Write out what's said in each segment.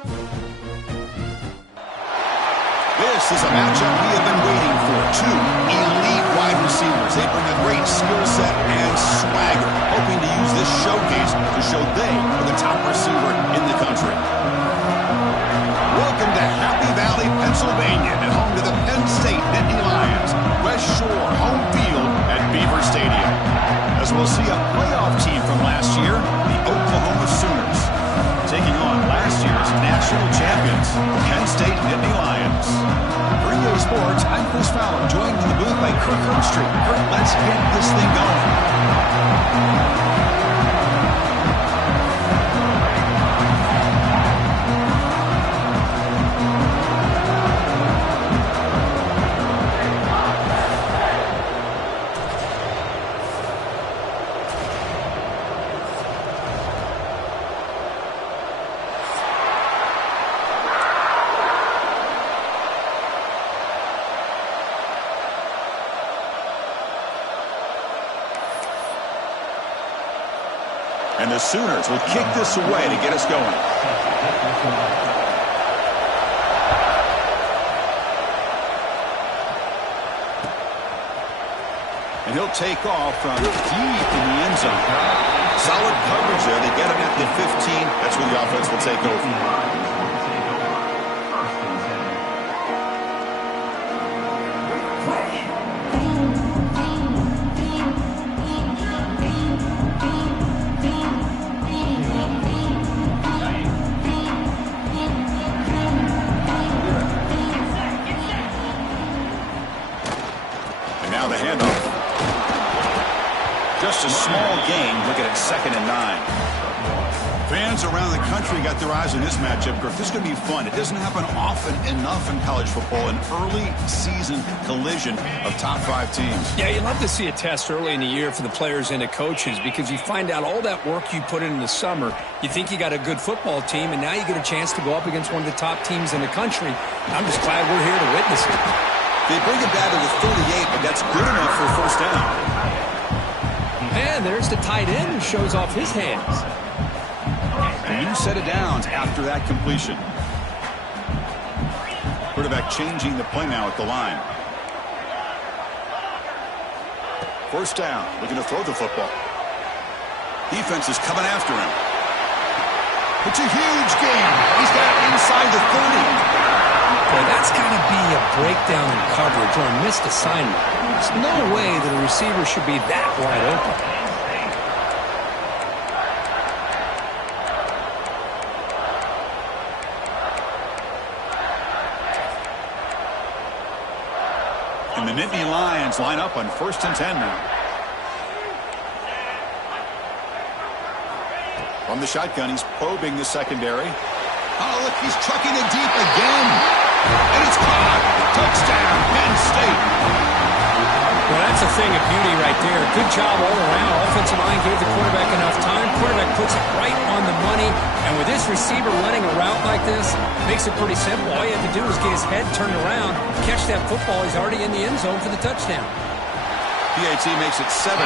This is a matchup we have been waiting for. Two elite wide receivers. They bring a great skill set and swagger, hoping to use this showcase to show they are the top receiver in the country. Welcome to Happy Valley, Pennsylvania, and home to the Penn State Nittany Lions. West Shore home field at Beaver Stadium. As we'll see a playoff team from last year, the Oklahoma Sooners, taking on last year's national champions, Penn State Nittany Lions. For EA Sports, I'm Chris Fowler, joined in the booth by Kirk Herbstreit. Kirk, let's get this thing going. And the Sooners will kick this away to get us going. And he'll take off from deep in the end zone. Solid coverage there. They get him at the 15. That's where the offense will take over. Now the handoff. Just a small gain. Looking at 2nd and 9. Fans around the country got their eyes on this matchup. This is going to be fun. It doesn't happen often enough in college football. An early season collision of top 5 teams. Yeah, you love to see a test early in the year for the players and the coaches because you find out all that work you put in the summer. You think you got a good football team, and now you get a chance to go up against one of the top teams in the country. I'm just glad we're here to witness it. They bring it down to the 38, but that's good enough for a first down. And there's the tight end who shows off his hands. A new set of downs after that completion. Quarterback changing the play now at the line. First down, looking to throw the football. Defense is coming after him. It's a huge gain. He's got it inside the 30. Well, that's got to be a breakdown in coverage or a missed assignment. There's no way that a receiver should be that wide open. And the Nittany Lions line up on 1st and 10 now. From the shotgun, he's probing the secondary. Oh, look, he's chucking it deep again. And it's caught. Touchdown, Penn State. Well, that's a thing of beauty right there. Good job all around. Offensive line gave the quarterback enough time. Quarterback puts it right on the money. And with this receiver running a route like this, makes it pretty simple. All you have to do is get his head turned around, catch that football. He's already in the end zone for the touchdown. PAT makes it 7-0.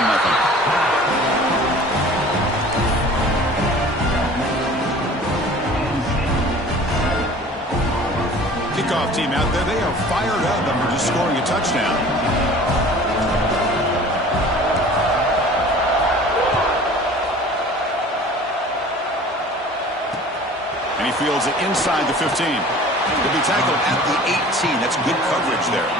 Kickoff team out there. They are fired up after just scoring a touchdown. And he fields it inside the 15. He'll be tackled at the 18. That's good coverage there.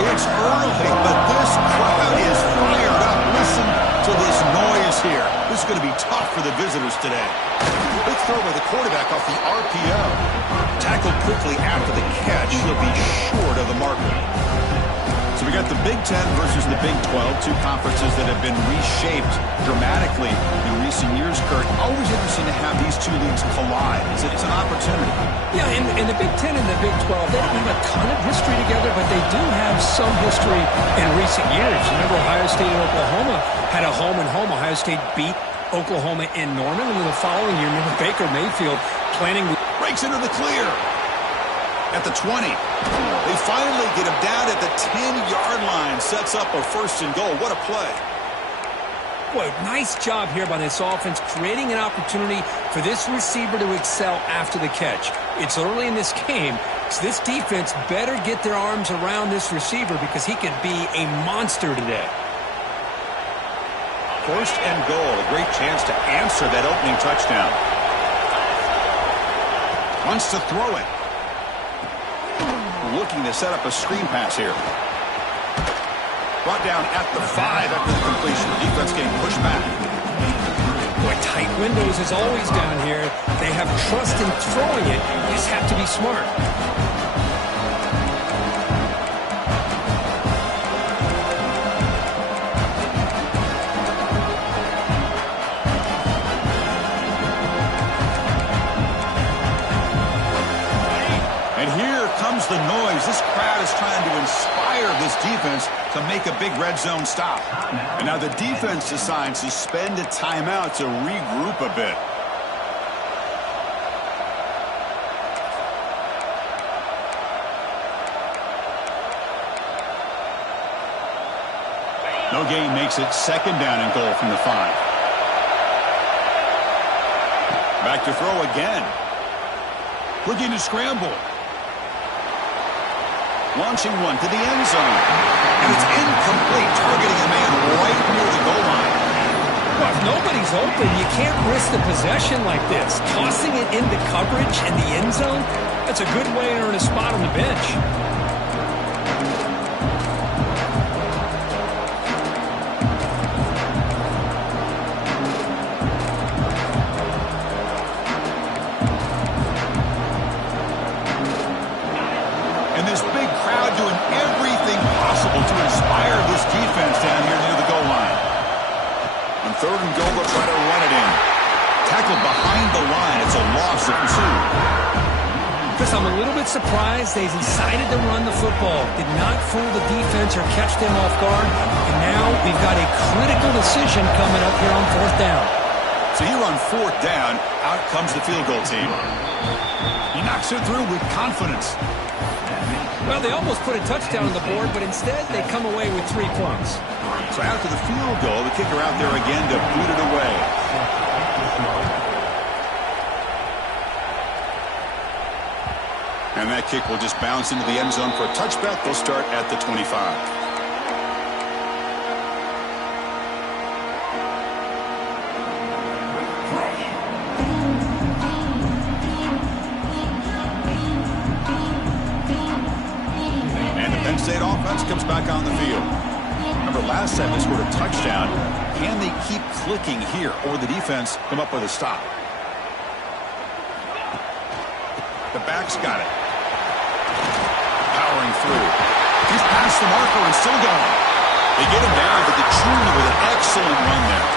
It's early, but this crowd is fired up. Listen to this noise here. This is going to be tough for the visitors today. Big throw by the quarterback off the RPO. Tackled quickly after the catch. He'll be short of the marker. So we got the Big Ten versus the Big 12, two conferences that have been reshaped dramatically in recent years, Kurt. Always interesting to have these two leagues collide. It's an opportunity. Yeah, and the Big Ten and the Big 12, they don't have a ton of history together, but they do have some history in recent years. Remember, Ohio State and Oklahoma had a home and home. Ohio State beat Oklahoma and Norman, and then the following year, remember Baker Mayfield planning. Breaks into the clear. At the 20. They finally get him down at the 10-yard line. Sets up a 1st and goal. What a play. Boy, nice job here by this offense, creating an opportunity for this receiver to excel after the catch. It's early in this game, so this defense better get their arms around this receiver because he could be a monster today. 1st and goal. A great chance to answer that opening touchdown. Wants to throw it. Looking to set up a screen pass here. Brought down at the 5 after the completion. The defense getting pushed back. Boy, tight windows is always down here. They have trust in throwing it. You just have to be smart. The noise. This crowd is trying to inspire this defense to make a big red zone stop. And now the defense decides to spend a timeout to regroup a bit. No gain makes it 2nd down and goal from the 5. Back to throw again. Looking to scramble. Launching one to the end zone. And it's incomplete, targeting a man right near the goal line. Well, if nobody's open, you can't risk the possession like this. Tossing it into coverage in the end zone, that's a good way to earn a spot on the bench. Third and goal, they'll try to run it in. Tackled behind the line. It's a loss of 2. Chris, I'm a little bit surprised they decided to run the football. Did not fool the defense or catch them off guard. And now we've got a critical decision coming up here on 4th down. So here on 4th down, out comes the field goal team. He knocks it through with confidence. Well, they almost put a touchdown on the board, but instead they come away with 3 points. So after the field goal, the kicker out there again to boot it away. And that kick will just bounce into the end zone for a touchback. They'll start at the 25. Penn State offense comes back on the field. Remember, last time they scored a touchdown. Can they keep clicking here, or the defense come up with a stop? The back's got it. Powering through. He's past the marker and still going. They get him down to the junior with an excellent run there.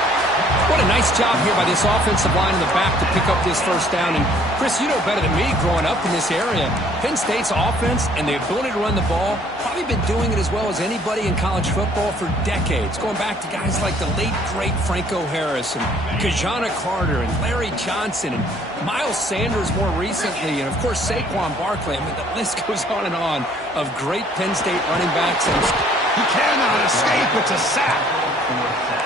What a nice job here by this offensive line in the back to pick up this 1st down. And, Chris, you know better than me growing up in this area. Penn State's offense and the ability to run the ball, probably been doing it as well as anybody in college football for decades, going back to guys like the late, great Franco Harris and Kajana Carter and Larry Johnson and Miles Sanders more recently, and, of course, Saquon Barkley. I mean, the list goes on and on of great Penn State running backs. And he cannot escape. It's a sack.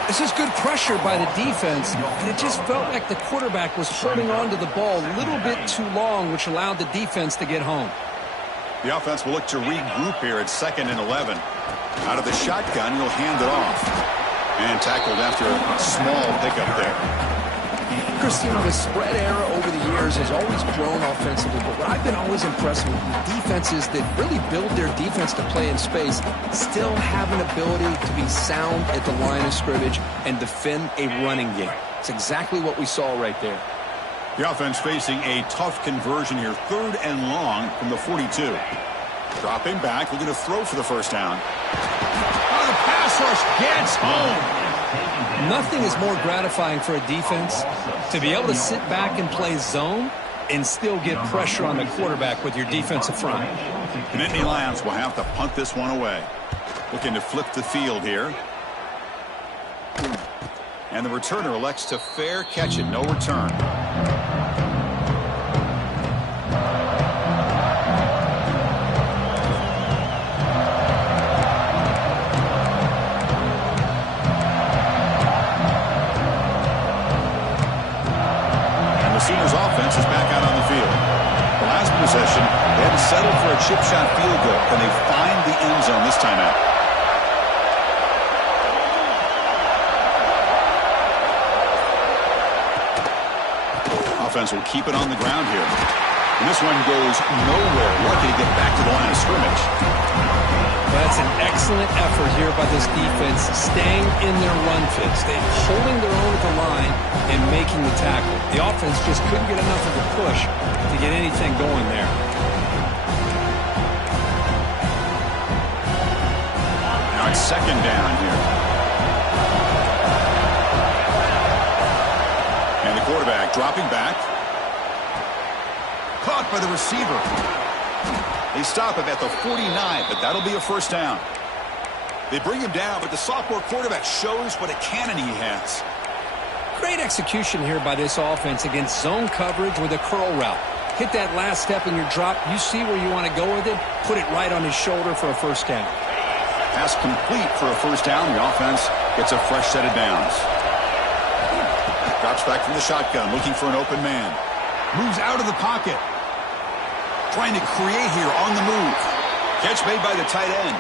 This is good pressure by the defense, but it just felt like the quarterback was holding on to the ball a little bit too long, which allowed the defense to get home. The offense will look to regroup here at 2nd and 11. Out of the shotgun, he'll hand it off. And tackled after a small pickup there. Chris, you know, the spread era over the years has always grown offensively, but what I've been always impressed with defenses that really build their defense to play in space still have an ability to be sound at the line of scrimmage and defend a running game. It's exactly what we saw right there. The offense facing a tough conversion here, 3rd and long from the 42. Dropping back, looking to throw for the 1st down. Oh, the pass rush gets home. Nothing is more gratifying for a defense to be able to sit back and play zone and still get pressure on the quarterback with your defensive front. And Nittany Lions will have to punt this one away. Looking to flip the field here. And the returner elects to fair catch it, no return. And the Sooners offense is back out on the field. The last possession, they had to settle for a chip shot field goal. Can they find the end zone this time out? Offense will keep it on the ground here. And this one goes nowhere. Lucky to get back to the line of scrimmage. That's an excellent effort here by this defense, staying in their run fits. They're holding their own at the line and making the tackle. The offense just couldn't get enough of a push to get anything going there. Now it's second down here. And the quarterback dropping back. Caught by the receiver. They stop him at the 49, but that'll be a first down. They bring him down, but the sophomore quarterback shows what a cannon he has. Great execution here by this offense against zone coverage with a curl route. Hit that last step in your drop. You see where you want to go with it. Put it right on his shoulder for a first down. Pass complete for a first down. The offense gets a fresh set of downs. Drops back from the shotgun, looking for an open man. Moves out of the pocket. Trying to create here on the move. Catch made by the tight end.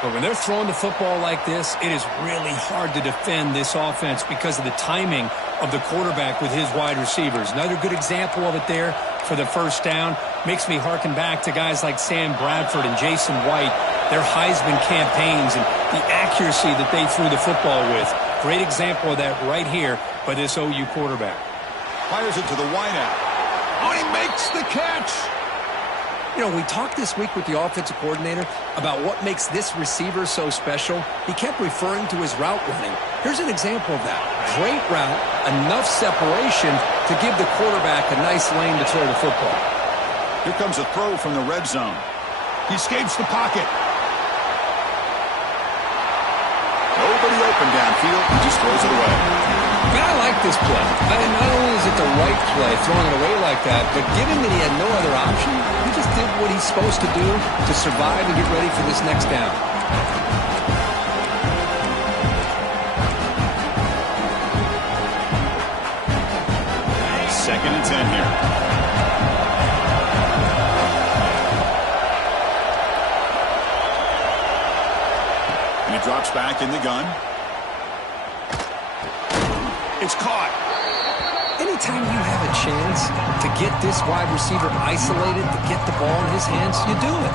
But when they're throwing the football like this, it is really hard to defend this offense because of the timing of the quarterback with his wide receivers. Another good example of it there for the first down. Makes me harken back to guys like Sam Bradford and Jason White, their Heisman campaigns and the accuracy that they threw the football with. Great example of that right here by this OU quarterback. Fires it to the wideout. Oh, he makes the catch. You know, we talked this week with the offensive coordinator about what makes this receiver so special. He kept referring to his route running. Here's an example of that. Great route, enough separation to give the quarterback a nice lane to throw the football. Here comes a throw from the red zone. He escapes the pocket. Nobody open downfield. He just throws it away. I like this play. Not only is it the right play, throwing it away like that, but given that he had no other option, he just did what he's supposed to do to survive and get ready for this next down. Second and 10 here. And he drops back in the gun. It's caught. Anytime you have a chance to get this wide receiver isolated, to get the ball in his hands, you do it.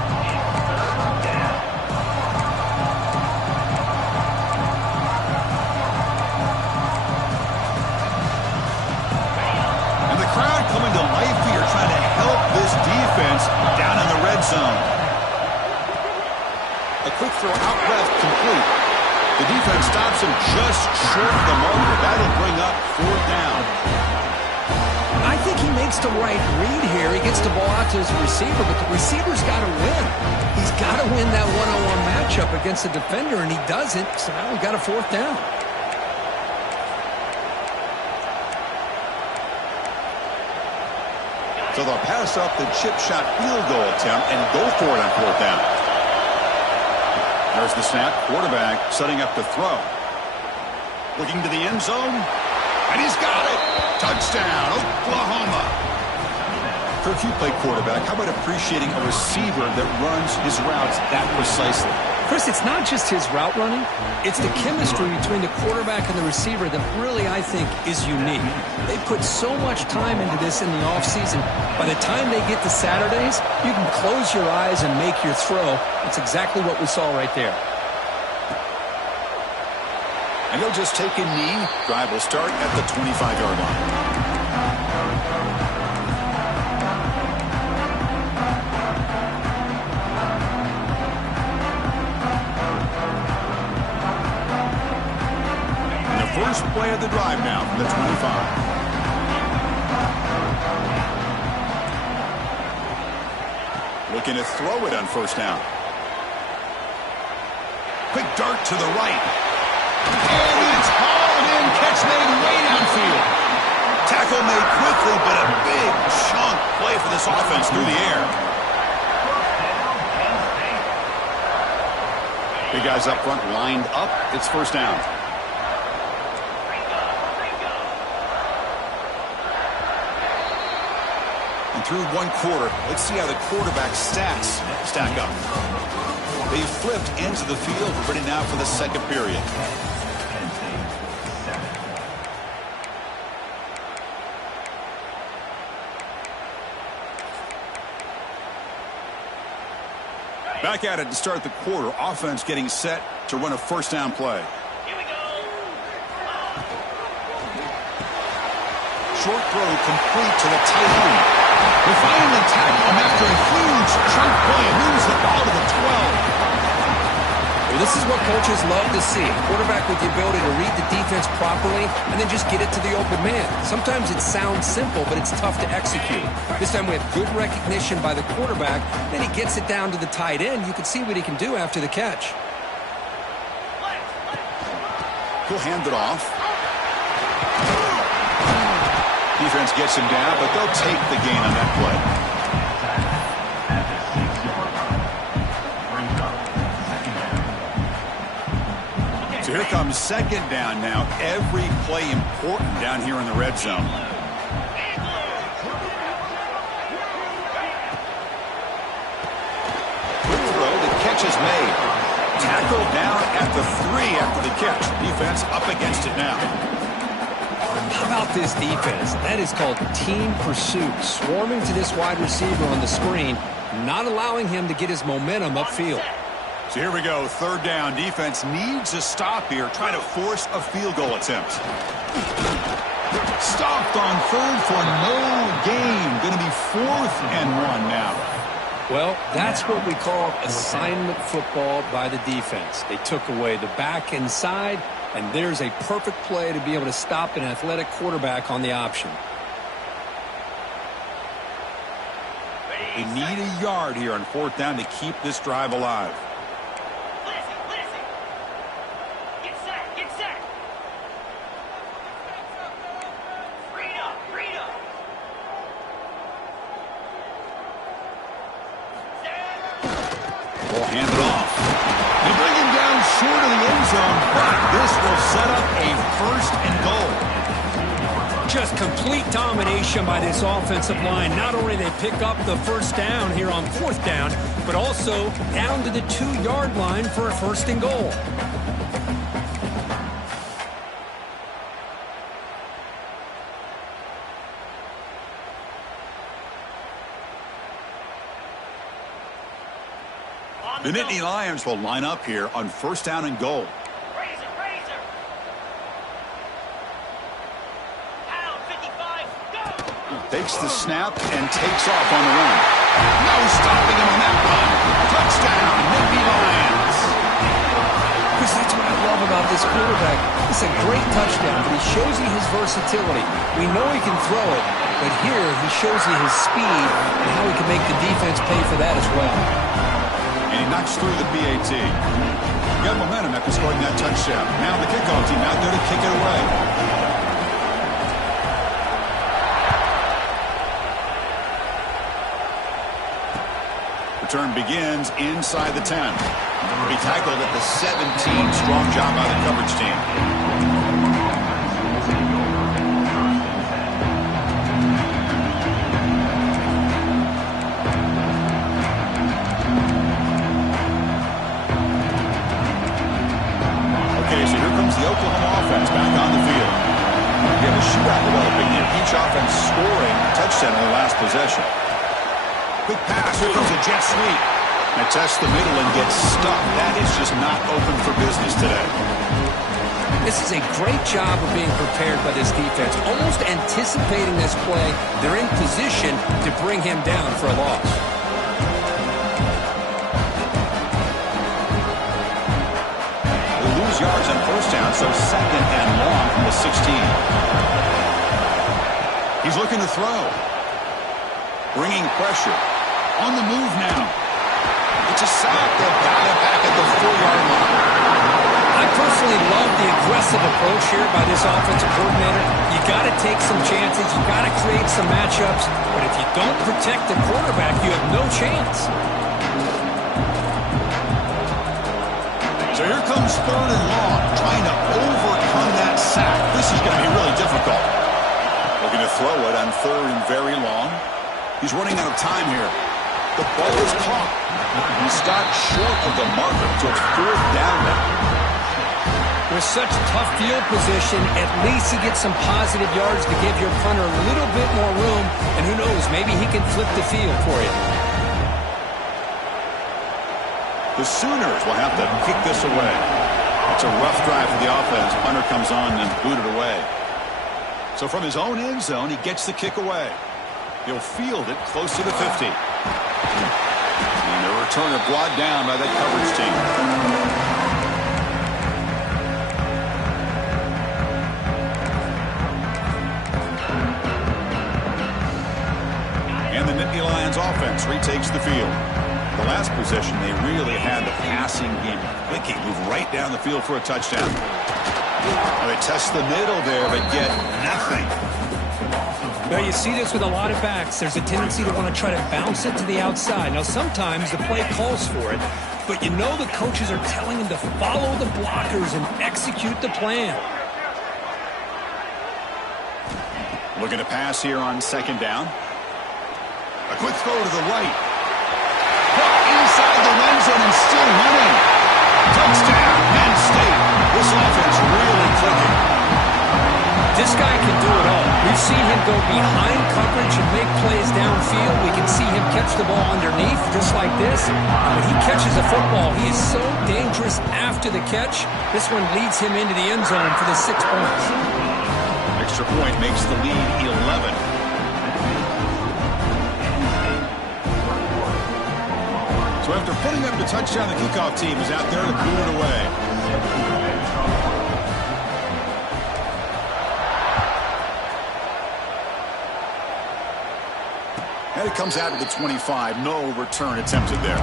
And the crowd coming to life here, trying to help this defense down in the red zone. A quick throw out left, complete. The defense stops him just short of the marker. That'll bring up fourth down. I think he makes the right read here. He gets the ball out to his receiver, but the receiver's got to win. He's got to win that one-on-one matchup against the defender, and he doesn't. So now we've got a fourth down. So they'll pass up the chip shot field goal attempt and go for it on fourth down. There's the snap. Quarterback setting up to throw. Looking to the end zone. And he's got it. Touchdown, Oklahoma. For if you play quarterback, how about appreciating a receiver that runs his routes that precisely? Chris, it's not just his route running. It's the chemistry between the quarterback and the receiver that really, I think, is unique. They put so much time into this in the offseason. By the time they get to Saturdays, you can close your eyes and make your throw. That's exactly what we saw right there. And he'll just take a knee. Drive will start at the 25-yard line. First play of the drive now from the 25. Looking to throw it on first down. Quick dart to the right. And it's hauled in. Catch made way downfield. Tackle made quickly, but a big chunk play for this offense through the air. Big guys up front lined up. It's first down. And through one quarter, let's see how the quarterback stats stack up. They flipped into the field, ready now for the second period. Back at it to start the quarter. Offense getting set to run a first down play. Here we go. Short throw complete to the tight end. They finally tackle him after a huge chunk play and moves the ball to the 12. Well, this is what coaches love to see. A quarterback with the ability to read the defense properly and then just get it to the open man. Sometimes it sounds simple, but it's tough to execute. This time we have good recognition by the quarterback. Then he gets it down to the tight end. You can see what he can do after the catch. He'll hand it off. Defense gets him down, but they'll take the gain on that play. So here comes second down now. Every play important down here in the red zone. Quick throw, the catch is made. Tackle down at the 3 after the catch. Defense up against it now. How about this defense? That is called team pursuit. Swarming to this wide receiver on the screen, not allowing him to get his momentum upfield. So here we go, third down. Defense needs a stop here, trying to force a field goal attempt. Stopped on third for no gain. Going to be 4th and 1 now. Well, that's what we call assignment football by the defense. They took away the back inside, and there's a perfect play to be able to stop an athletic quarterback on the option. They need a yard here on 4th down to keep this drive alive. Hand it off. They bring him down short of the end zone, but this will set up a 1st and goal. Just complete domination by this offensive line. Not only they pick up the first down here on 4th down, but also down to the 2-yard line for a 1st and goal. The Nittany Lions will line up here on 1st down and goal. Razor. Pound 55, go! Takes the snap and takes off on the run. No stopping him on that run. Touchdown, Nittany Lions. Chris, that's what I love about this quarterback. It's a great touchdown, but he shows you his versatility. We know he can throw it, but here he shows you his speed and how he can make the defense pay for that as well. And he knocks through the PAT. Got momentum after scoring that touchdown. Now the kickoff team out there to kick it away. Return begins inside the 10. He tackled at the 17. Strong job by the coverage team. The Oklahoma offense back on the field. We have a shootout developing here. Each offense scoring a touchdown in the last possession. Quick pass. Here comes a jet sweep. They test the middle and get stuck. That is just not open for business today. This is a great job of being prepared by this defense. Almost anticipating this play. They're in position to bring him down for a loss. Yards on 1st down, so 2nd and long from the 16. He's looking to throw. Bringing pressure. On the move now. It's a sack. They've got it back at the 4-yard line. I personally love the aggressive approach here by this offensive coordinator. You got to take some chances. You got to create some matchups. But if you don't protect the quarterback, you have no chance. So here comes 3rd and long, trying to overcome that sack. This is going to be really difficult. Looking to throw it on 3rd and very long. He's running out of time here. The ball is caught. He stopped short of the marker, so it's 4th down now. With such tough field position, at least he gets some positive yards to give your punter a little bit more room. And who knows, maybe he can flip the field for you. The Sooners will have to kick this away. It's a rough drive for the offense. Punter comes on and booted away. So from his own end zone, he gets the kick away. He'll field it close to the 50. And the returner brought down by that coverage team. And the Nittany Lions offense retakes the field. The last possession, they really had the passing game clicking, move right down the field for a touchdown. Well, they test the middle there, but get nothing. Well, you see this with a lot of backs. There's a tendency to want to try to bounce it to the outside. Now, sometimes the play calls for it, but you know the coaches are telling them to follow the blockers and execute the plan. Looking to pass here on 2nd down. A quick throw to the right. Inside the end zone and still running. Touchdown, Penn State. This offense really clicking. This guy can do it all. We've seen him go behind coverage and make plays downfield. We can see him catch the ball underneath, just like this. And when he catches a football, he is so dangerous after the catch. This one leads him into the end zone for the 6 points. Extra point makes the lead 11. So after putting up the touchdown, the kickoff team is out there to boot it away. And it comes out of the 25. No return attempted there.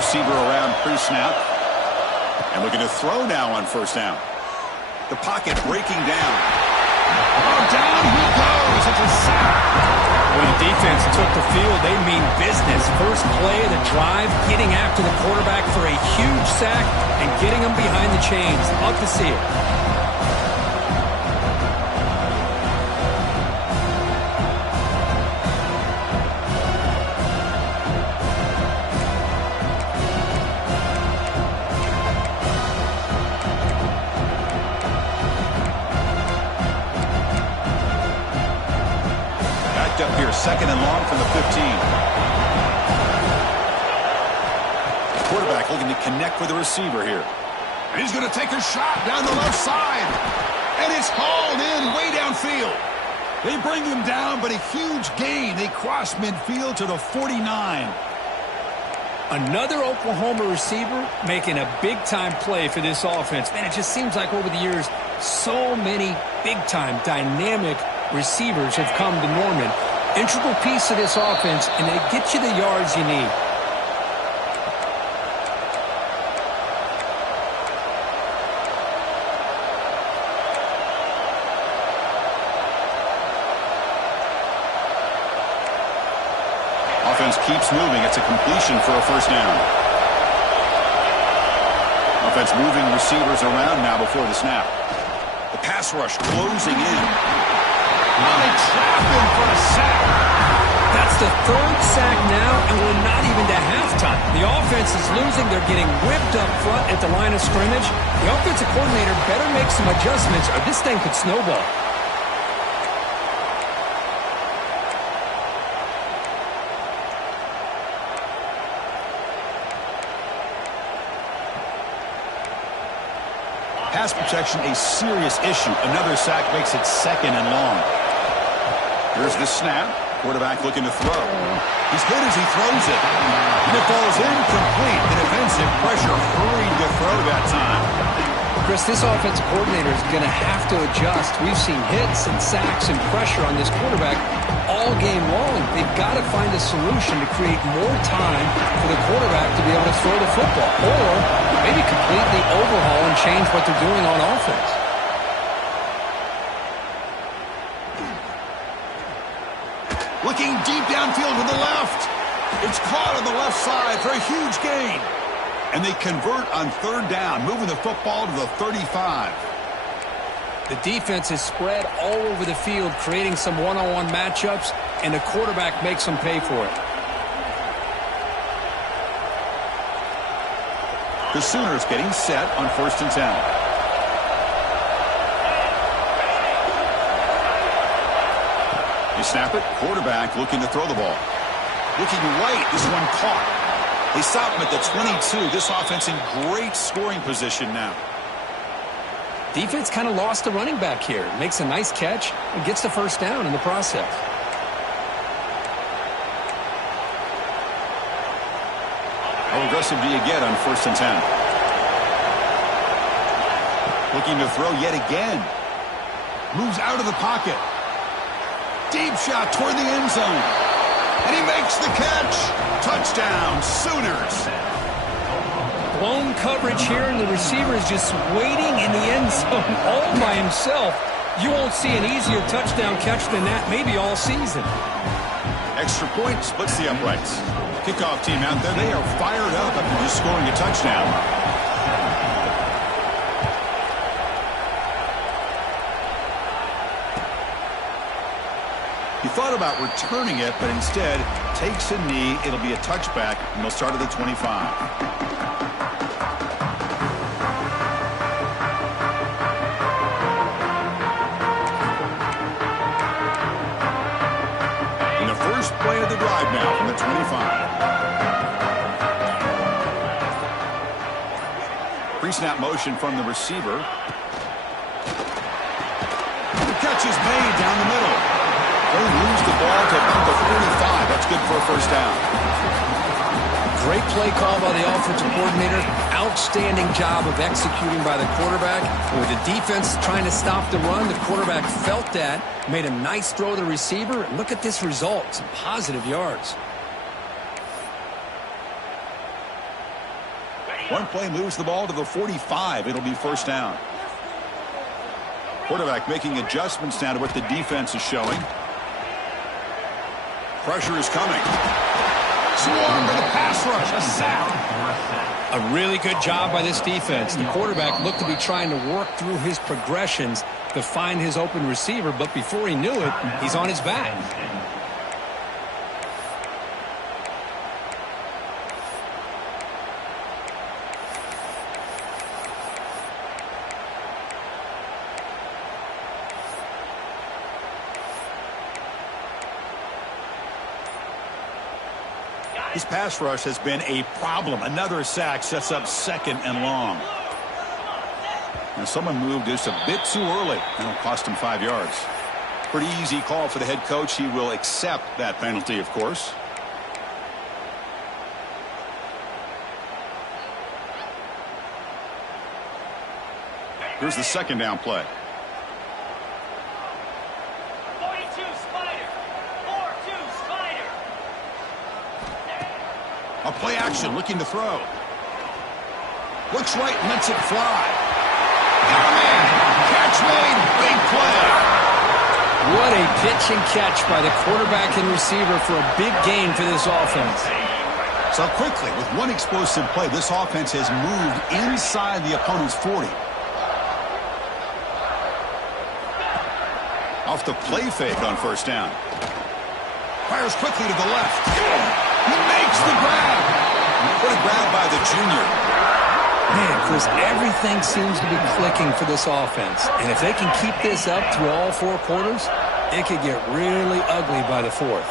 Receiver around pre-snap. And looking to throw now on 1st down. The pocket breaking down. Oh, down he goes. It's a sack. When the defense took the field, they mean business. First play of the drive, getting after the quarterback for a huge sack and getting him behind the chains. Love to see it. Up here, 2nd and long from the 15. The quarterback looking to connect with the receiver here. And he's going to take a shot down the left side. And it's hauled in way downfield. They bring him down, but a huge gain. They cross midfield to the 49. Another Oklahoma receiver making a big-time play for this offense. Man, it just seems like over the years, so many big-time, dynamic receivers have come to Norman. Integral piece of this offense, and they get you the yards you need. Offense keeps moving. It's a completion for a 1st down. Offense moving receivers around now before the snap. The pass rush closing in. Oh, they trap him for a sack. That's the 3rd sack now, and we're not even to halftime. The offense is losing. They're getting whipped up front at the line of scrimmage. The offensive coordinator better make some adjustments, or this thing could snowball. Pass protection a serious issue. Another sack makes it 2nd and long. Here's the snap. Quarterback looking to throw. He's hit as he throws it. And it falls incomplete. The defensive pressure hurried to throw that time. Chris, this offensive coordinator is going to have to adjust. We've seen hits and sacks and pressure on this quarterback all game long. They've got to find a solution to create more time for the quarterback to be able to throw the football, or maybe completely overhaul and change what they're doing on offense. Looking deep downfield to the left. It's caught on the left side for a huge gain. And they convert on 3rd down, moving the football to the 35. The defense is spread all over the field, creating some one-on-one matchups, and the quarterback makes them pay for it. The Sooners getting set on 1st and 10. You snap it, quarterback looking to throw the ball. Looking right, this one caught. They stop him at the 22. This offense in great scoring position now. Defense kind of lost the running back here. Makes a nice catch and gets the 1st down in the process. How aggressive do you get on 1st and 10? Looking to throw yet again. Moves out of the pocket. Deep shot toward the end zone. And he makes the catch. Touchdown, Sooners. Blown coverage here, and the receiver is just waiting in the end zone all by himself. You won't see an easier touchdown catch than that maybe all season. Extra point splits the uprights. Kickoff team out there, they are fired up after just scoring a touchdown. He thought about returning it, but instead takes a knee. It'll be a touchback, and they'll start at the 25. And the first play of the drive now from the 25. Pre-snap motion from the receiver. The catch is made down the middle. They lose the ball to about the 45. That's good for a 1st down. Great play call by the offensive coordinator. Outstanding job of executing by the quarterback. With the defense trying to stop the run, the quarterback felt that, made a nice throw to the receiver. And look at this result. Some positive yards. One play moves the ball to the 45. It'll be 1st down. Quarterback making adjustments down to what the defense is showing. Pressure is coming. Swarm to the pass rush. A sack. A really good job by this defense. The quarterback looked to be trying to work through his progressions to find his open receiver, but before he knew it, he's on his back. His pass rush has been a problem. Another sack sets up 2nd and long. Now someone moved just a bit too early. That'll cost him 5 yards. Pretty easy call for the head coach. He will accept that penalty, of course. Here's the 2nd down play. 42 Spider. 4-2 Spider. A play action looking to throw. Looks right, lets it fly. Got a man. Catch made. Big play. What a pitch and catch by the quarterback and receiver for a big gain for this offense. So quickly, with one explosive play, this offense has moved inside the opponent's 40. Off the play fake on 1st down. Fires quickly to the left. He makes the grab. What a grab by the junior. Man, Chris, everything seems to be clicking for this offense. And if they can keep this up through all 4 quarters, it could get really ugly by the 4th.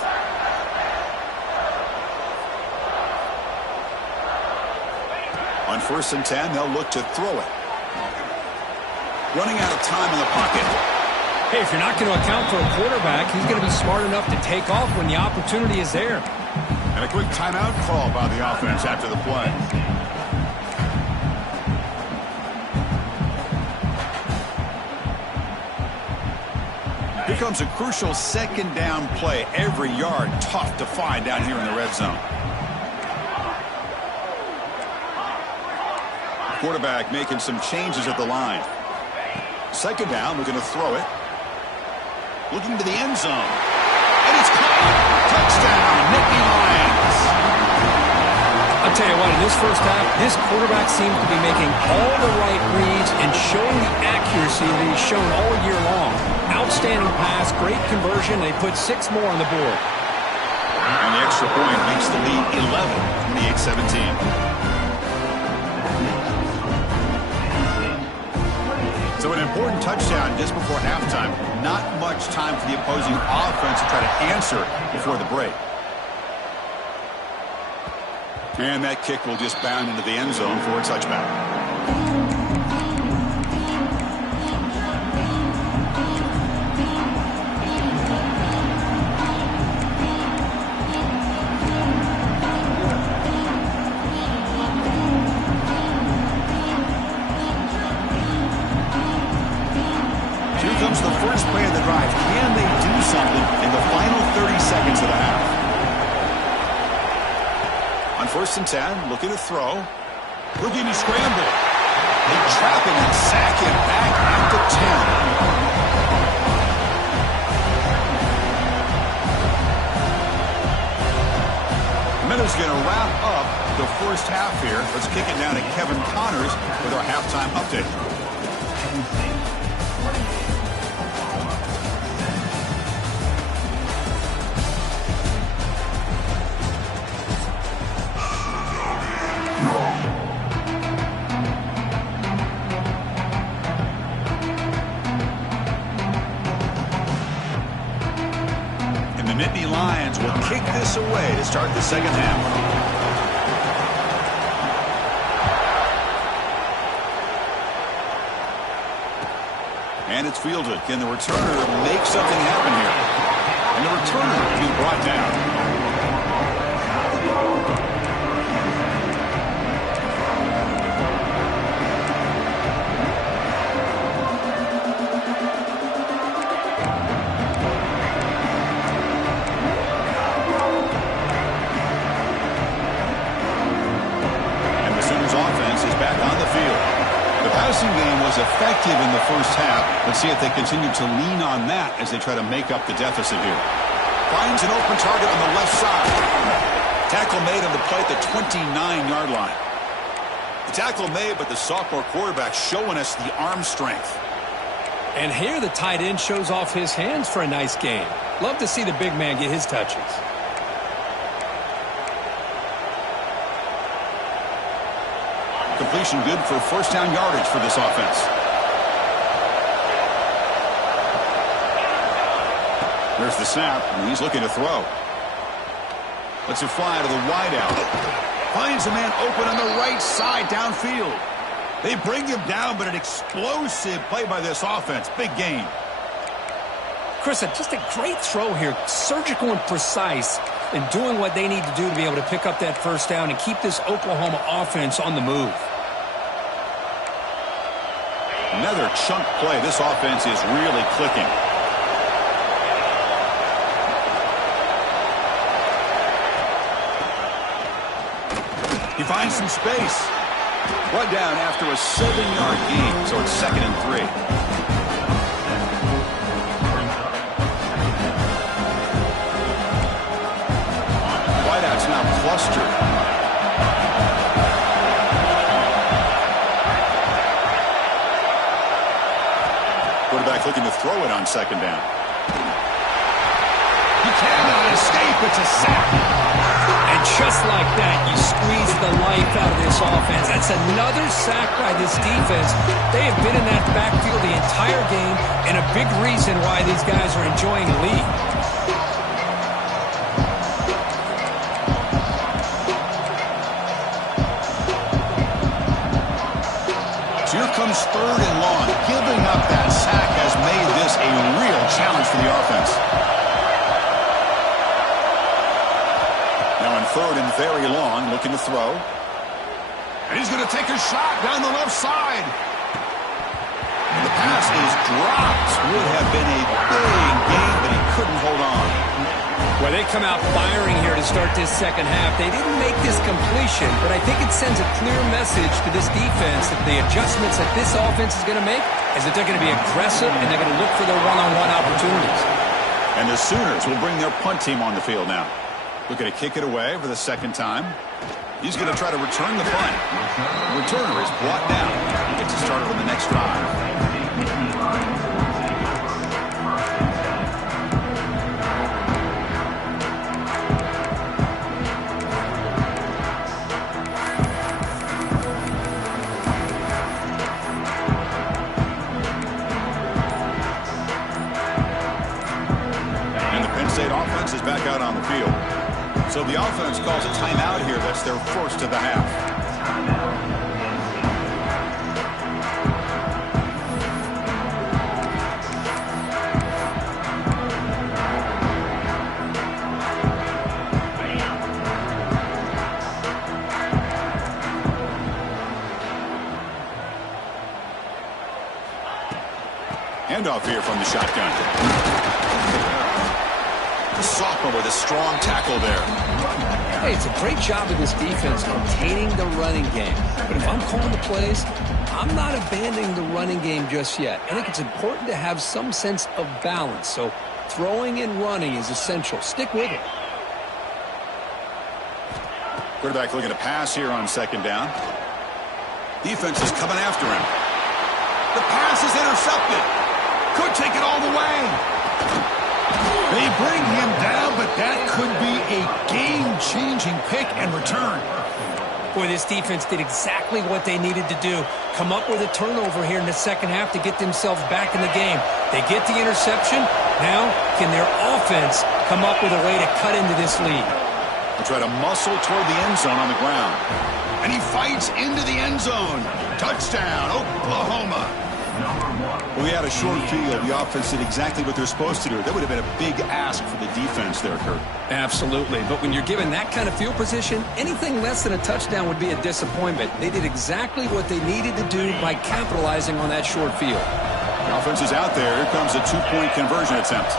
On 1st and 10, they'll look to throw it. Running out of time in the pocket. Hey, if you're not going to account for a quarterback, he's going to be smart enough to take off when the opportunity is there. And a quick timeout call by the offense after the play. Here comes a crucial second down play. Every yard tough to find down here in the red zone. Quarterback making some changes at the line. Second down, we're going to throw it. Looking to the end zone. And it's caught. Touchdown, Nittany Lions. I'll tell you what, in this first half, this quarterback seems to be making all the right reads and showing the accuracy that he's shown all year long. Outstanding pass, great conversion. They put 6 more on the board. And the extra point makes the lead 11, 28-17. So an important touchdown just before halftime. Not much time for the opposing offense to try to answer before the break. And that kick will just bound into the end zone for a touchback. Comes the first play of the drive. Can they do something in the final 30 seconds of the half? On 1st and 10, looking to throw. Looking to scramble. They trap him and sack him back at the 10. Minutes going to wrap up the first half here. Let's kick it down to Kevin Connors with our halftime update. Nittany Lions will kick this away to start the second half. And it's fielded. Can the returner make something happen here? And the returner being brought down. The passing game was effective in the first half. Let's see if they continue to lean on that as they try to make up the deficit here. Finds an open target on the left side. Tackle made on the play at the 29-yard line. The tackle made, but the sophomore quarterback showing us the arm strength. And here the tight end shows off his hands for a nice game. Love to see the big man get his touches. Completion good for first down yardage for this offense. There's the snap, and he's looking to throw. Lets it fly to the wideout. Finds a man open on the right side downfield. They bring him down, but an explosive play by this offense. Big gain. Chris, just a great throw here. Surgical and precise in doing what they need to do to be able to pick up that first down and keep this Oklahoma offense on the move. Another chunk play. This offense is really clicking. He finds some space. Run down after a 7-yard gain, so it's 2nd and 3. Wideout's now clustered. Quarterback looking to throw it on 2nd down. He cannot escape. It's a sack. And just like that, you squeeze the life out of this offense. That's another sack by this defense. They have been in that backfield the entire game, and a big reason why these guys are enjoying a lead. So here comes 3rd and long, giving third and very long, looking to throw. And he's going to take a shot down the left side. And the pass is dropped. Would have been a big game, but he couldn't hold on. Well, they come out firing here to start this second half. They didn't make this completion, but I think it sends a clear message to this defense that the adjustments that this offense is going to make is that they're going to be aggressive and they're going to look for their one-on-one opportunities. And the Sooners will bring their punt team on the field now. Looking to kick it away for the second time. He's going to try to return the punt. The returner is brought down. He gets started on the next drive. Offense is back out on the field. So the offense calls a timeout here. That's their first of the half. Handoff here from the shotgun. The sophomore with a strong tackle there. Hey, it's a great job of this defense containing the running game. But if I'm calling the plays, I'm not abandoning the running game just yet. I think it's important to have some sense of balance. So throwing and running is essential. Stick with it. Quarterback looking to pass here on second down. Defense is coming after him. The pass is intercepted. Could take it all the way. They bring him down, but that could be a game-changing pick and return. Boy, this defense did exactly what they needed to do. Come up with a turnover here in the second half to get themselves back in the game. They get the interception. Now, can their offense come up with a way to cut into this lead? They'll try to muscle toward the end zone on the ground. And he fights into the end zone. Touchdown, Oklahoma. Well, we had a short field. The offense did exactly what they're supposed to do. That would have been a big ask for the defense there, Kurt. Absolutely. But when you're given that kind of field position, anything less than a touchdown would be a disappointment. They did exactly what they needed to do by capitalizing on that short field. The offense is out there. Here comes a two-point conversion attempt.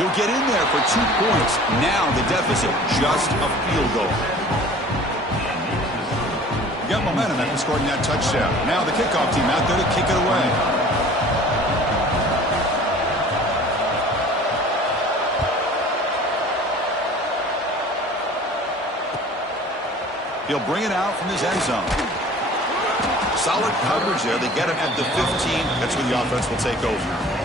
He'll get in there for 2 points. Now the deficit, just a field goal. Got momentum after scoring that touchdown. Now the kickoff team out there to kick it away. He'll bring it out from his end zone. Solid coverage there. They get him at the 15. That's where the offense will take over.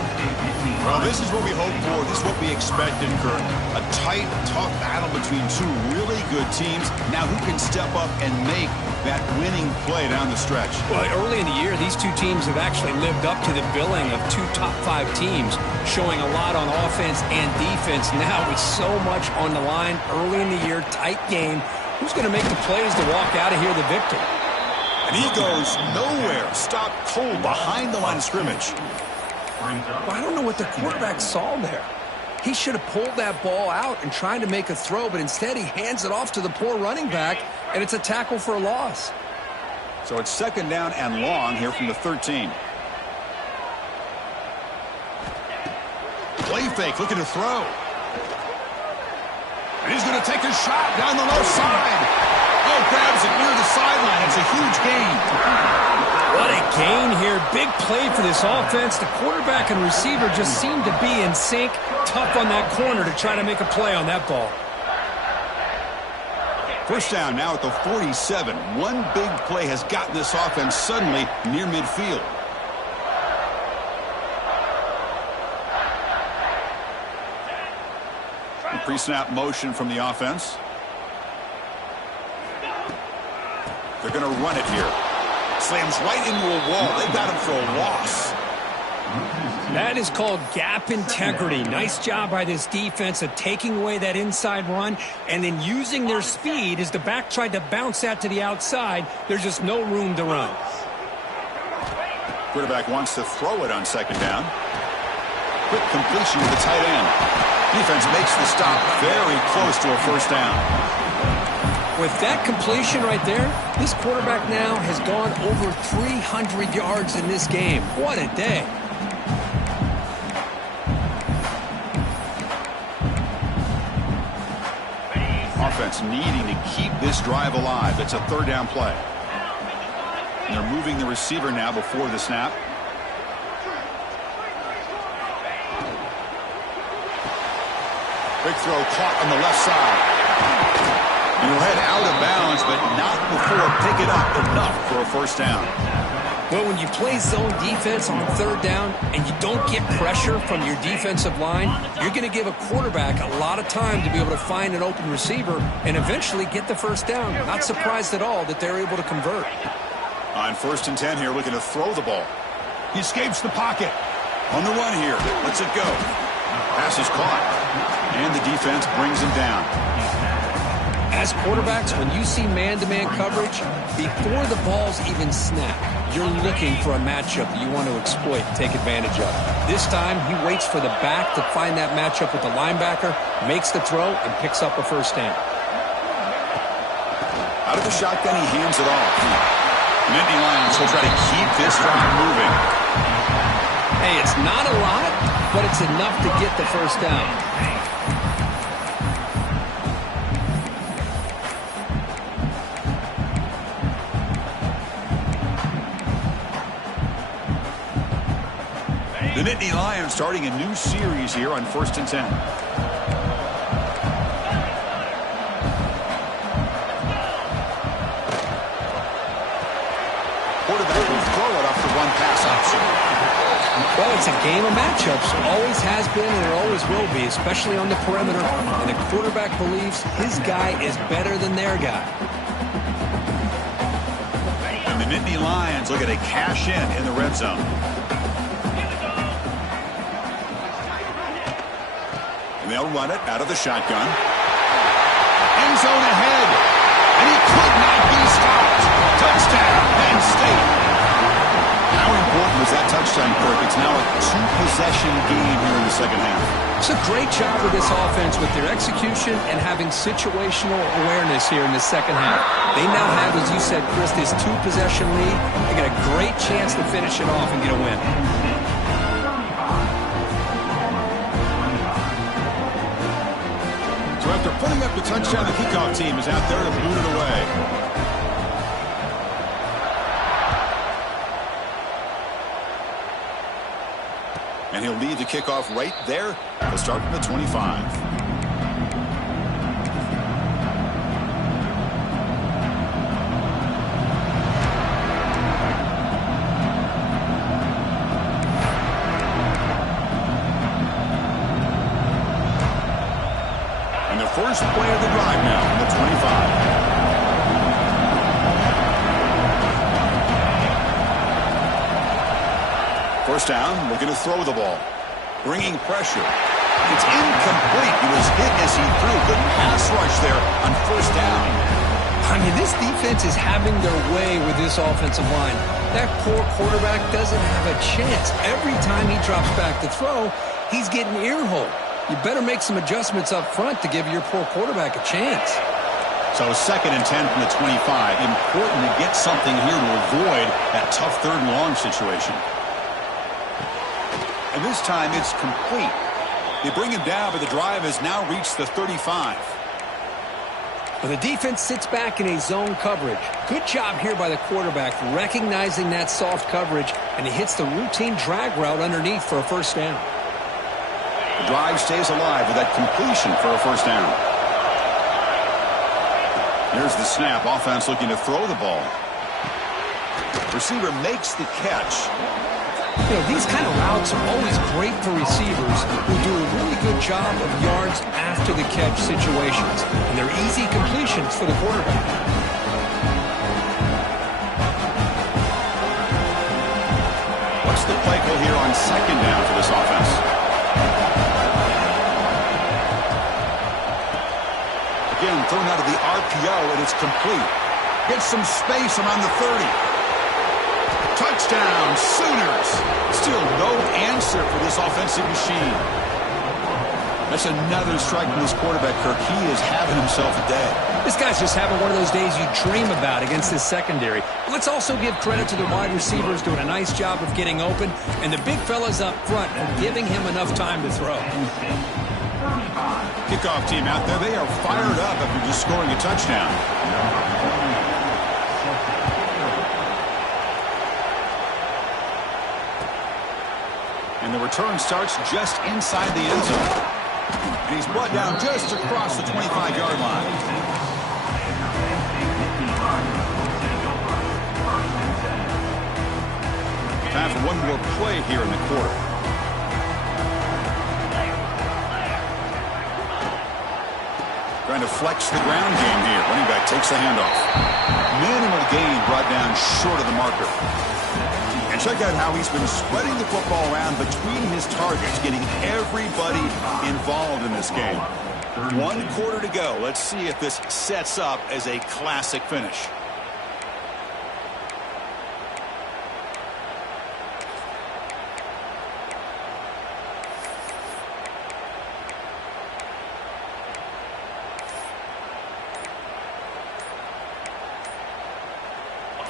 Well, this is what we hoped for. This is what we expected, Kurt. A tight, tough battle between two really good teams. Now who can step up and make that winning play down the stretch? Well, early in the year, these two teams have actually lived up to the billing of two top-5 teams, showing a lot on offense and defense. Now with so much on the line early in the year, tight game, who's going to make the plays to walk out of here the victor? And he goes nowhere. Stopped cold behind the line of scrimmage. Well, I don't know what the quarterback saw there. He should have pulled that ball out and tried to make a throw, but instead he hands it off to the poor running back, and it's a tackle for a loss. So it's second down and long here from the 13. Play fake, looking to throw. And he's going to take a shot down the left side. Oh, grabs it near the sideline. It's a huge gain. What a gain here. Big play for this offense. The quarterback and receiver just seem to be in sync. Tough on that corner to try to make a play on that ball. First down now at the 47. One big play has gotten this offense suddenly near midfield. Pre-snap motion from the offense. They're going to run it here. Slams right into a wall. They got him for a loss. That is called gap integrity. Nice job by this defense of taking away that inside run and then using their speed as the back tried to bounce that to the outside. There's just no room to run. Quarterback wants to throw it on second down. Quick completion to the tight end. Defense makes the stop very close to a first down. With that completion right there, this quarterback now has gone over 300 yards in this game. What a day. Offense needing to keep this drive alive. It's a third down play. And they're moving the receiver now before the snap. Big throw caught on the left side. And he'll head out of bounds, but not before picking up enough for a first down. Well, when you play zone defense on third down and you don't get pressure from your defensive line, you're going to give a quarterback a lot of time to be able to find an open receiver and eventually get the first down. Not surprised at all that they're able to convert. On 1st and 10 here, looking to throw the ball. He escapes the pocket. On the run here. Lets it go. Pass is caught. And the defense brings him down. As quarterbacks, when you see man-to-man coverage, before the balls even snap, you're looking for a matchup that you want to exploit and take advantage of. This time, he waits for the back to find that matchup with the linebacker, makes the throw, and picks up a first down. Out of the shotgun, he hands it off. The Nittany Lions will try to keep this drive moving. Hey, it's not a lot, but it's enough to get the first down. The Nittany Lions starting a new series here on 1st and 10. Quarterback will throw it off the one pass option. Well, it's a game of matchups. Always has been and it always will be, especially on the perimeter. And the quarterback believes his guy is better than their guy. And the Nittany Lions look at a cash in the red zone. And they'll run it out of the shotgun. End zone ahead. And he could not be stopped. Touchdown, Penn State. How important was that touchdown, Kirk? It's now a two-possession game here in the second half. It's a great job with this offense with their execution and having situational awareness here in the second half. They now have, as you said, Chris, this two-possession lead. They got a great chance to finish it off and get a win. So after putting up the touchdown, the kickoff team is out there to boot it away. And he'll lead the kickoff right there. He'll start from the 25. And the first play of the drive now from the 25. First down, looking to throw the ball. Bringing pressure. It's incomplete. He was hit as he threw. Good pass rush there on first down. I mean, this defense is having their way with this offensive line. That poor quarterback doesn't have a chance. Every time he drops back to throw, he's getting ear-holed. You better make some adjustments up front to give your poor quarterback a chance. So 2nd and 10 from the 25. Important to get something here to avoid that tough third and long situation. And this time it's complete. They bring him down, but the drive has now reached the 35. Well, the defense sits back in a zone coverage. Good job here by the quarterback recognizing that soft coverage, and he hits the routine drag route underneath for a first down. The drive stays alive with that completion for a first down. Here's the snap. Offense looking to throw the ball. Receiver makes the catch. You know, these kind of routes are always great for receivers who do a really good job of yards after the catch situations. And they're easy completions for the quarterback. What's the play call here on 2nd down for this offense? Again, thrown out of the RPO, and it's complete. Gets some space around the 30. Touchdown, Sooners. Still no answer for this offensive machine. That's another strike from this quarterback, Kirk. He is having himself a day. This guy's just having one of those days you dream about against this secondary. Let's also give credit to the wide receivers doing a nice job of getting open, and the big fellas up front for giving him enough time to throw. Kickoff team out there. They are fired up after just scoring a touchdown. And the return starts just inside the end zone. And he's brought down just across the 25-yard line. Time for one more play here in the quarter. Trying to flex the ground game here. Running back takes the handoff. Minimal gain brought down short of the marker. And check out how he's been spreading the football around between his targets, getting everybody involved in this game. 1 quarter to go. Let's see if this sets up as a classic finish.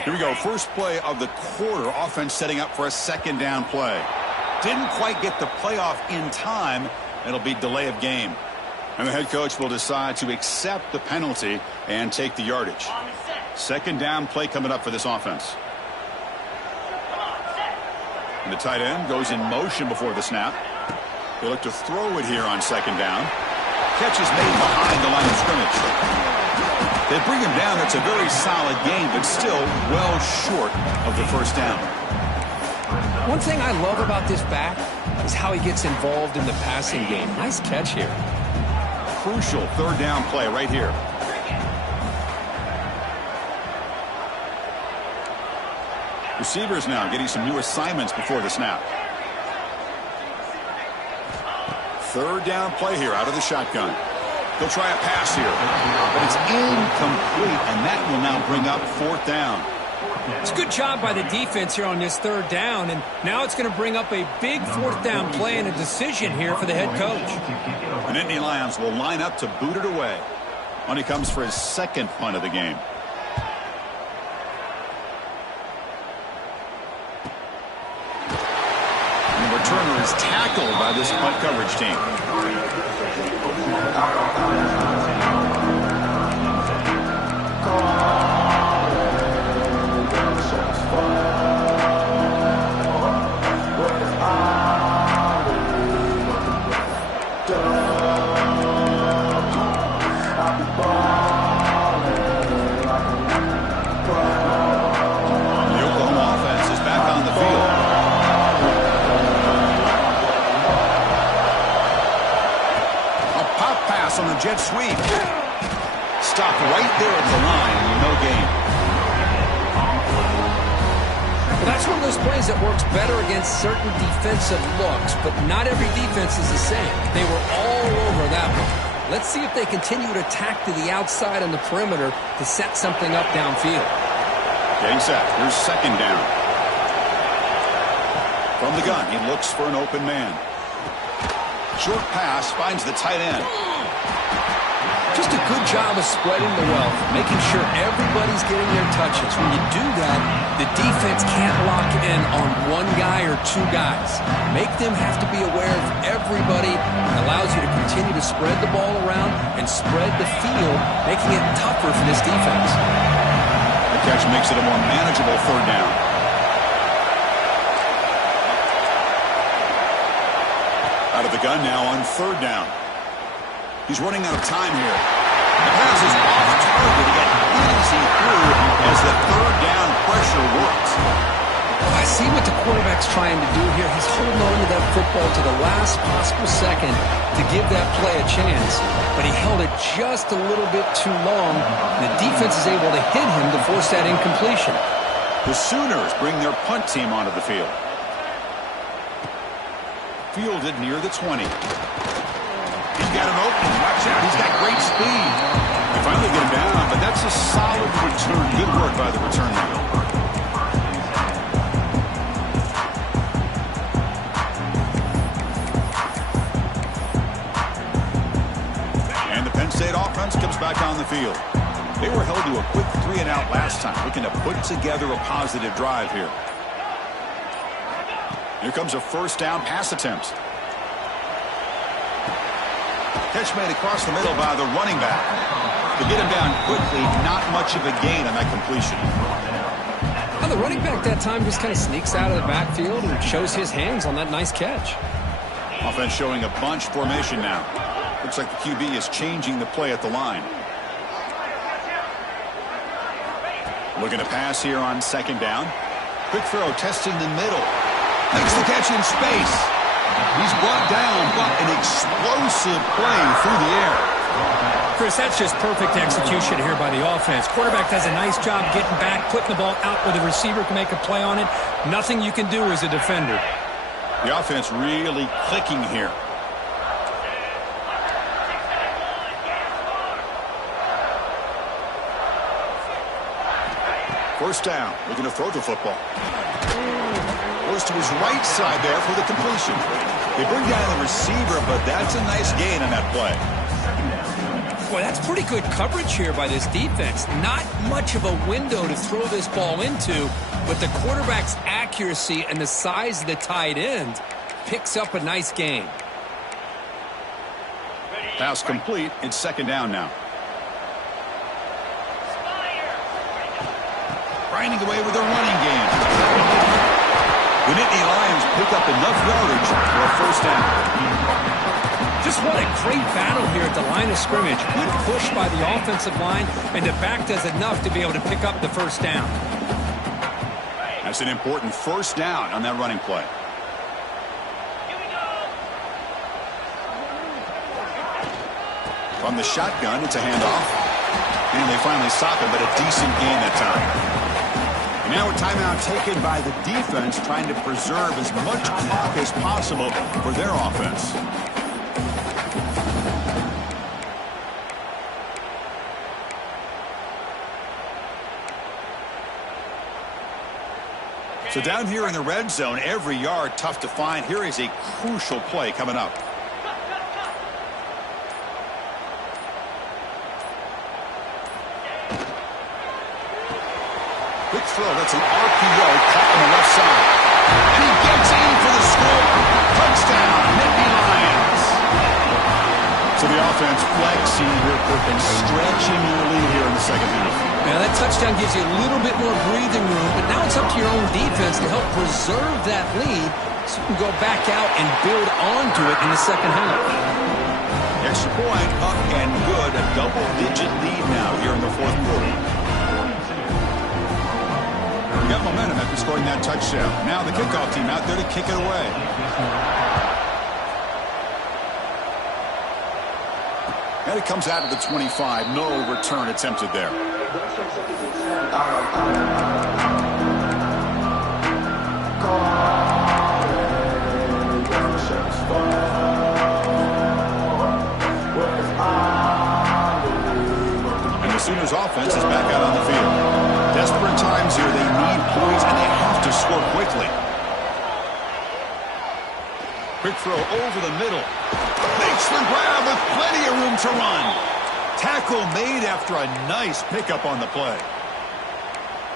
Here we go. First play of the quarter. Offense setting up for a second down play. Didn't quite get the playoff in time. It'll be delay of game. And the head coach will decide to accept the penalty and take the yardage. Second down play coming up for this offense. And the tight end goes in motion before the snap. They look to throw it here on second down. Catch is made behind the line of scrimmage. They bring him down. That's a very solid game, but still well short of the first down. One thing I love about this back is how he gets involved in the passing game. Nice catch here. Crucial third down play right here. Receivers now getting some new assignments before the snap. Third down play here out of the shotgun. He'll try a pass here, but it's incomplete, and that will now bring up fourth down. It's a good job by the defense here on this third down, and now it's going to bring up a big fourth down play and a decision here for the head coach. And Indy Lions will line up to boot it away when he comes for his second punt of the game. And the returner is tackled by this punt coverage team. On the jet sweep. Stop right there at the line. No gain. Well, that's one of those plays that works better against certain defensive looks, but not every defense is the same. They were all over that one. Let's see if they continue to tack to the outside on the perimeter to set something up downfield. Getting set. Here's second down. From the gun, he looks for an open man. Short pass finds the tight end. Just a good job of spreading the wealth, making sure everybody's getting their touches. When you do that, the defense can't lock in on one guy or two guys. Make them have to be aware of everybody. It allows you to continue to spread the ball around and spread the field, making it tougher for this defense. The catch makes it a more manageable third down. Out of the gun now on third down. He's running out of time here. The pass is off target. He got easy through as the third down pressure works. Oh, I see what the quarterback's trying to do here. He's holding on to that football to the last possible second to give that play a chance. But he held it just a little bit too long. And the defense is able to hit him to force that incompletion. The Sooners bring their punt team onto the field. Fielded near the 20. He's got him open. Watch out. He's got great speed. They finally get him down, but that's a solid return. Good work by the return man. State offense comes back on the field. They were held to a quick 3-and-out last time, looking to put together a positive drive here. Here comes a first down pass attempt. Catch made across the middle by the running back. To get him down quickly, not much of a gain on that completion. Well, the running back that time just kind of sneaks out of the backfield and shows his hands on that nice catch. Offense showing a bunch formation now. Looks like the QB is changing the play at the line. Looking to pass here on second down. Quick throw, testing the middle. Makes the catch in space. He's brought down, but an explosive play through the air. Chris, that's just perfect execution here by the offense. Quarterback does a nice job getting back, putting the ball out where the receiver can make a play on it. Nothing you can do as a defender. The offense really clicking here. First down, looking to throw the football. Goes to his right side there for the completion. They bring down the receiver, but that's a nice gain on that play. Boy, that's pretty good coverage here by this defense. Not much of a window to throw this ball into, but the quarterback's accuracy and the size of the tight end picks up a nice gain. Pass complete. It's second down now. Grinding away with a running game. The Nittany Lions pick up enough yardage for a first down. Just what a great battle here at the line of scrimmage. Good push by the offensive line, and the back does enough to be able to pick up the first down. That's an important first down on that running play. From the shotgun, it's a handoff. And they finally stop it, but a decent gain that time. And now a timeout taken by the defense, trying to preserve as much clock as possible for their offense. So down here in the red zone, every yard tough to find. Here is a crucial play coming up. Quick throw, that's an RPO caught on the left side. And he gets in for the score. Touchdown, Nittany Lions. So the offense flexing here, and stretching their lead here in the second half. Now that touchdown gives you a little bit more breathing room, but now it's up to your own defense to help preserve that lead so you can go back out and build onto it in the second half. Extra point, up and good. A double-digit lead now here in the fourth quarter. We got momentum after scoring that touchdown. Now the kickoff team out there to kick it away. And it comes out of the 25. No return attempted there. And the Sooners offense is back out on the field. Desperate times here. They need points, and they have to score quickly. Quick throw over the middle. Makes the grab with plenty of room to run. Tackle made after a nice pickup on the play.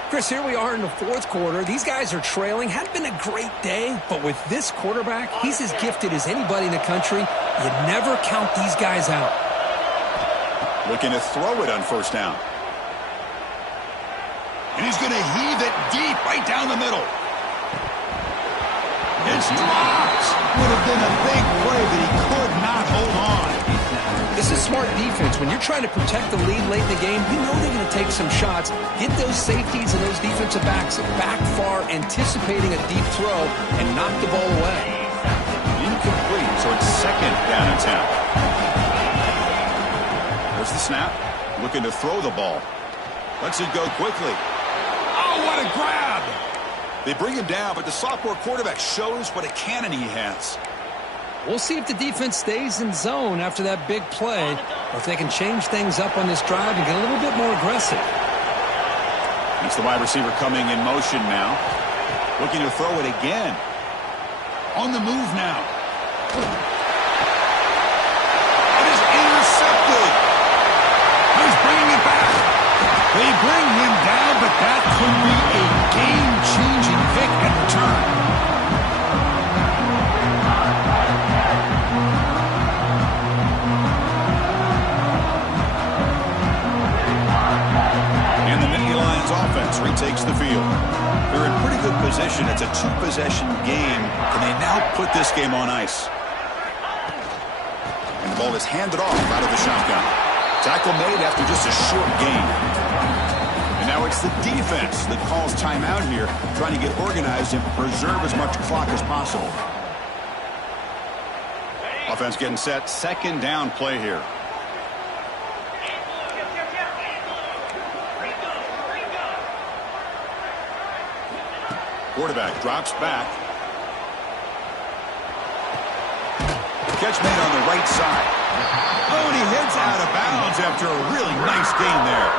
Chris, here we are in the fourth quarter. These guys are trailing. Hadn't been a great day, but with this quarterback, he's as gifted as anybody in the country. You never count these guys out. Looking to throw it on first down. And he's going to heave it deep right down the middle. It's dropped. Would have been a big play, but he could not hold on. This is smart defense. When you're trying to protect the lead late in the game, you know they're going to take some shots. Get those safeties and those defensive backs back far, anticipating a deep throw, and knock the ball away. Incomplete, so it's second down and 10. There's the snap. Looking to throw the ball. Lets it go quickly. Oh, what a grab! They bring him down, but the sophomore quarterback shows what a cannon he has. We'll see if the defense stays in zone after that big play, or if they can change things up on this drive and get a little bit more aggressive. It's the wide receiver coming in motion now. Looking to throw it again. On the move now. It is intercepted. takes the field. They're in pretty good position. It's a two-possession game. Can they now put this game on ice? And the ball is handed off out of the shotgun. Tackle made after just a short gain. And now it's the defense that calls timeout here, trying to get organized and preserve as much clock as possible. Offense getting set. Second down play here. Quarterback drops back. Catch made on the right side. Oh, and he heads out of bounds after a really nice gain there.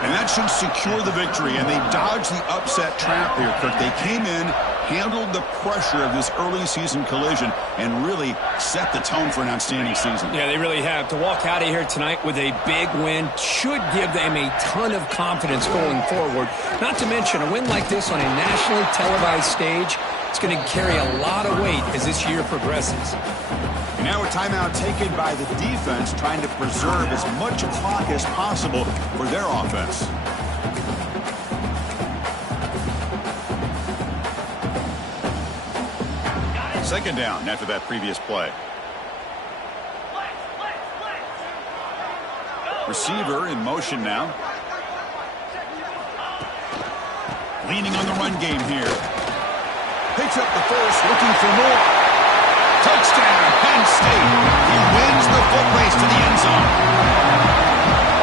And that should secure the victory. And they dodged the upset trap here, Kirk. They came in, handled the pressure of this early season collision, and really set the tone for an outstanding season. Yeah, they really have. To walk out of here tonight with a big win should give them a ton of confidence going forward. Not to mention, a win like this on a nationally televised stage, it's going to carry a lot of weight as this year progresses. And now a timeout taken by the defense, trying to preserve as much clock as possible for their offense. Second down after that previous play. Receiver in motion now. Leaning on the run game here. Picks up the first, looking for more. Touchdown, Penn State. He wins the foot race to the end zone.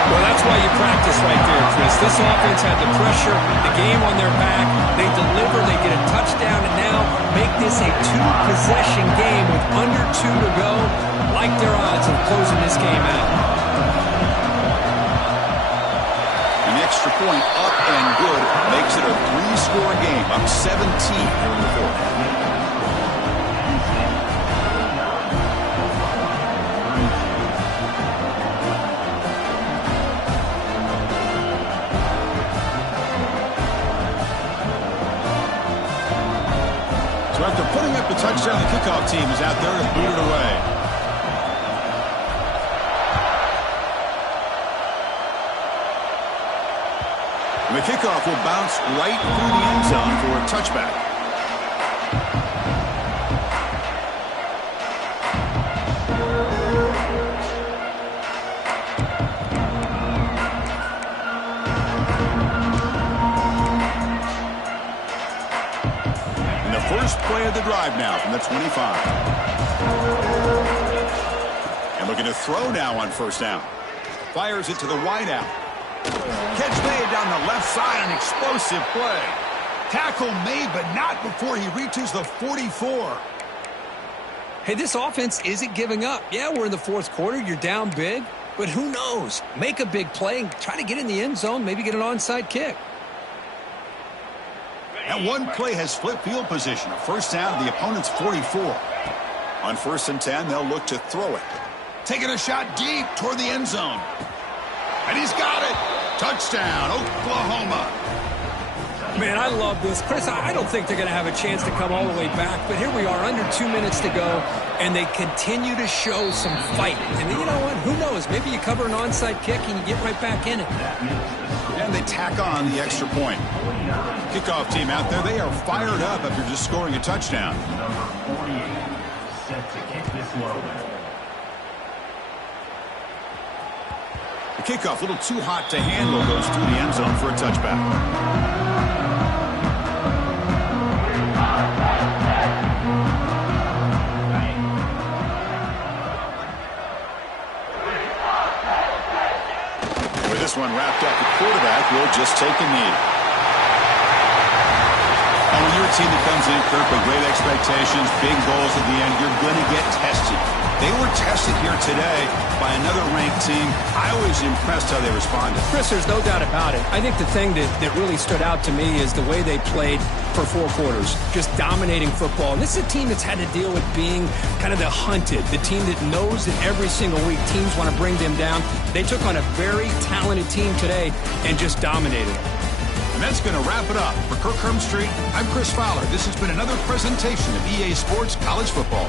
Well, that's why you practice right there, Chris. This offense had the pressure, the game on their back. They deliver, they get a touchdown, and now make this a two-possession game with under 2 to go. Like their odds of closing this game out. An extra point up and good makes it a 3-score game, up 17 here in the fourth. So after putting up the touchdown, the kickoff team is out there to boot it away. The kickoff will bounce right through the end zone for a touchback. And the first play of the drive now from the 25. And looking to throw now on first down. Fires it to the wideout. Catch made down the left side, an explosive play. Tackle made, but not before he reaches the 44. Hey, this offense isn't giving up. Yeah, we're in the fourth quarter. You're down big, but who knows? Make a big play and try to get in the end zone, maybe get an onside kick. That one play has flipped field position. A first down to the opponent's 44. On 1st and 10, they'll look to throw it. Taking a shot deep toward the end zone. And he's got it. Touchdown, Oklahoma. Man, I love this. Chris, I don't think they're going to have a chance to come all the way back, but here we are, under 2 minutes to go, and they continue to show some fight. And you know what? Who knows? Maybe you cover an onside kick and you get right back in it. And they tack on the extra point. Kickoff team out there, they are fired up after just scoring a touchdown. Number 48, set to kick this one. The kickoff, a little too hot to handle, goes through the end zone for a touchback. With this one wrapped up, the quarterback will just take a knee. And when you're a team that comes in, Kirk, with great expectations, big goals at the end, you're going to get tested. They were tested here today by another ranked team. I was impressed how they responded. Chris, there's no doubt about it. I think the thing that really stood out to me is the way they played for 4 quarters, just dominating football. And this is a team that's had to deal with being kind of the hunted, the team that knows that every single week teams want to bring them down. They took on a very talented team today and just dominated. And that's going to wrap it up. For Kirk Street, I'm Chris Fowler. This has been another presentation of EA Sports College Football.